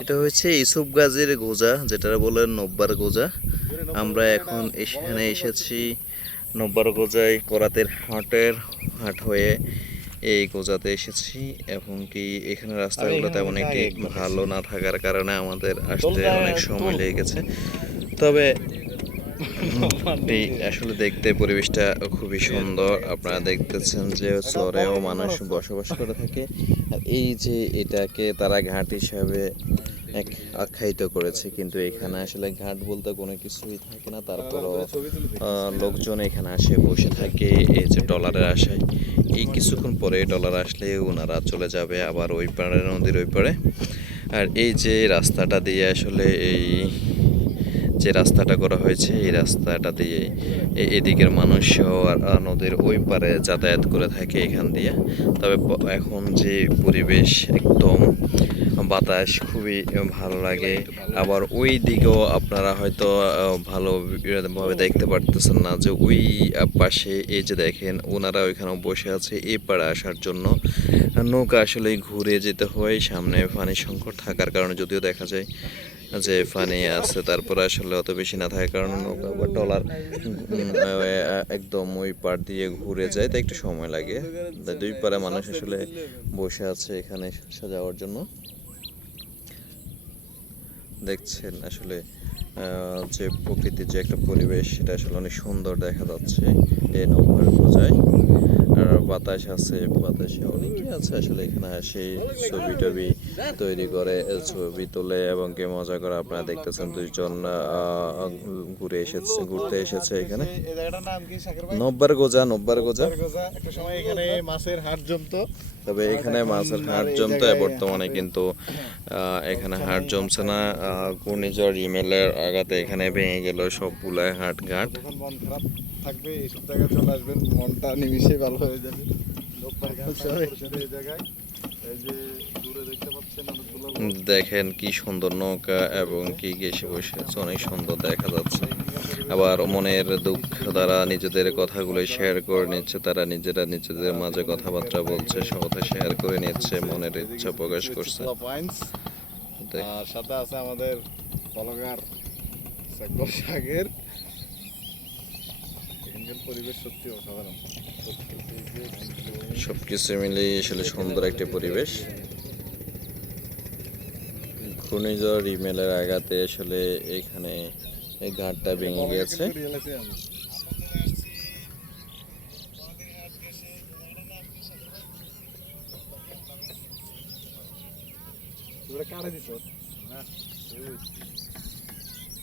এটা হচ্ছে ইসুফ গাজীর গোজা, যেটা বলে নব্বার গোজা। আমরা এখন এখানে এসেছি নব্বার গোজায় করাতের হাট হয়ে এই গোজাতে এসেছি, এবং কি এখানে রাস্তাগুলো তেমন একটি ভালো না থাকার কারণে আমাদের আসতে অনেক সময় লেগে গেছে। তবে এই আসলে দেখতে পরিবেশটা খুবই সুন্দর। আপনারা দেখতেছেন যে চরেও মানুষ বসবাস করে থাকে, আর এই যে এটাকে তারা ঘাট হিসাবে আখ্যায়িত করেছে, কিন্তু এখানে আসলে ঘাট বলতে কোনো কিছুই থাকে না। তারপরও লোকজন এখানে আসে বসে থাকে এই যে ট্রলারের আশায়। এই কিছুক্ষণ পরে ট্রলার আসলে ওনারা চলে যাবে আবার ওই পাড়ে, নদীর ওই পাড়ে। আর এই যে রাস্তাটা দিয়ে আসলে যে রাস্তাটা করা হয়েছে, এই রাস্তাটা দিয়ে এদিকের মানুষও নদীর ওই পারে যাতায়াত করে থাকে এখান দিয়ে। তবে এখন যে পরিবেশ, একদম বাতাস খুবই ভালো লাগে। আবার ওই দিকেও আপনারা হয়তো ভালোভাবে দেখতে পারতেছেন না যে ওই পাশে এই যে দেখেন ওনারা ওইখানে বসে আছে এই পাড়ে আসার জন্য। নৌকা আসলে ঘুরে যেতে হয়, সামনে পানি সংকট থাকার কারণে যদিও দেখা যায় যে পানি আছে, তারপরে আসলে অত বেশি না থাকার কারণে নৌকা বা ট্রলার একদম ওই পাড় দিয়ে ঘুরে যায়, তাই একটু সময় লাগে। দুই পাড়ে মানুষ আসলে বসে আছে এখানে যাওয়ার জন্য। দেখছেন আসলে যে প্রকৃতির যে একটা পরিবেশ, সেটা আসলে অনেক সুন্দর দেখা যাচ্ছে এই নৌকার বোঝায়। আর বাতাস আছে, বাতাসে অনেকে আছে আসলে এখানে আসে ছবি টবি তৈরি করে, ছবি তোলে এবং কে মজা করে। আপনারা দেখতেছেন দুইজন ঘুরতে এসেছে এখানে। নব্বার গোজা একটা সময় এখানে মাছের হাট জমতো, তবে এখানে মাছের হাট জমতো, বর্তমানে কিন্তু এখানে হাট জমছে না। ঘূর্ণিঝড় রিমেলের আঘাতে এখানে ভেঙে গেল সবগুলাই হাট ঘাট। মন খারাপ থাকবে এইসব জায়গায় চলে আসবেন, মনটা নিমিশেই ভালো হয়ে যাবে। এই জায়গায় এই যে দূরে দেখতে পাচ্ছেন অনেকগুলো দেখেন কি সুন্দর নৌকা, এবং কি ঘেঁষে বসে আছে, অনেক সুন্দর দেখা যাচ্ছে। আবার মনের দুঃখ দ্বারা নিজেদের কথাগুলো শেয়ার করে নিচ্ছে, তারা নিজেরা নিজেদের মাঝে কথাবার্তা বলছে, কথা শেয়ার করে নিচ্ছে, মনের ইচ্ছা প্রকাশ করছে। আর সাথে আছে আমাদের কলকার সাগর। এখানকার পরিবেশ সত্যি অসাধারণ, সবকিছু মিলিয়ে আসলে সুন্দর একটি পরিবেশ। ঘূর্ণিঝড় রিমেলের আঘাতে আসলে এখানে এই ঘাটটা ভেঙে গেছে। কাটে দিছ